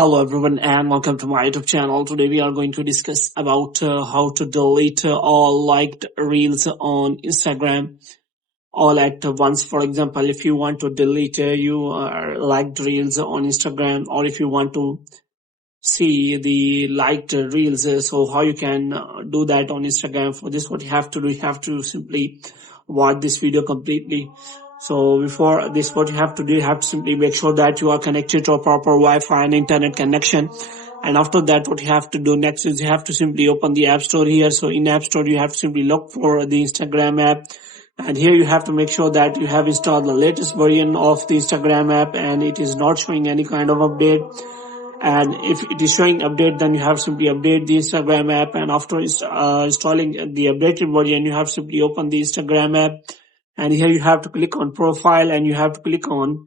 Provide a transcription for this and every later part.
Hello everyone and welcome to my YouTube channel. Today we are going to discuss about how to delete all liked reels on Instagram all at once. For example, if you want to delete your liked reels on Instagram, or if you want to see the liked reels, so how you can do that on Instagram. For this, what you have to do, you have to simply watch this video completely. So before this, what you have to do, you have to simply make sure that you are connected to a proper Wi-Fi and internet connection. And after that, what you have to do next is you have to simply open the App Store here. So in App Store, you have to simply look for the Instagram app. And here you have to make sure that you have installed the latest version of the Instagram app and it is not showing any kind of update. And if it is showing update, then you have to simply update the Instagram app. And after installing the updated version, you have to simply open the Instagram app. And here you have to click on profile and you have to click on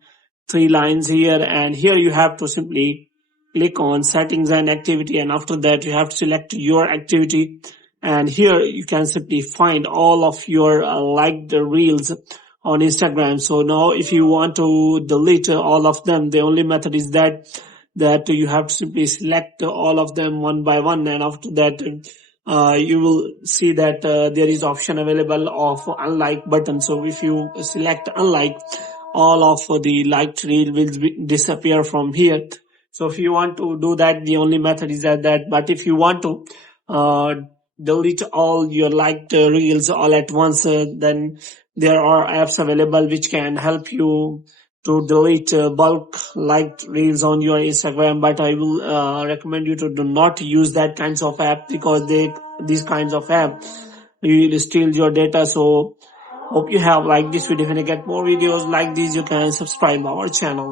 three lines here. And here you have to simply click on settings and activity. And after that, you have to select your activity. And here you can simply find all of your liked reels on Instagram. So now if you want to delete all of them, the only method is that you have to simply select all of them one by one, and after that you will see that there is option available of unlike button. So if you select unlike, all of the liked reel will disappear from here. So if you want to do that, the only method is that. But if you want to delete all your liked reels all at once, then there are apps available which can help you to delete bulk liked reels on your Instagram. But I will recommend you to do not use that kinds of app, because these kinds of app will steal your data. So hope you have liked this video. If you get more videos like these, you can subscribe our channel.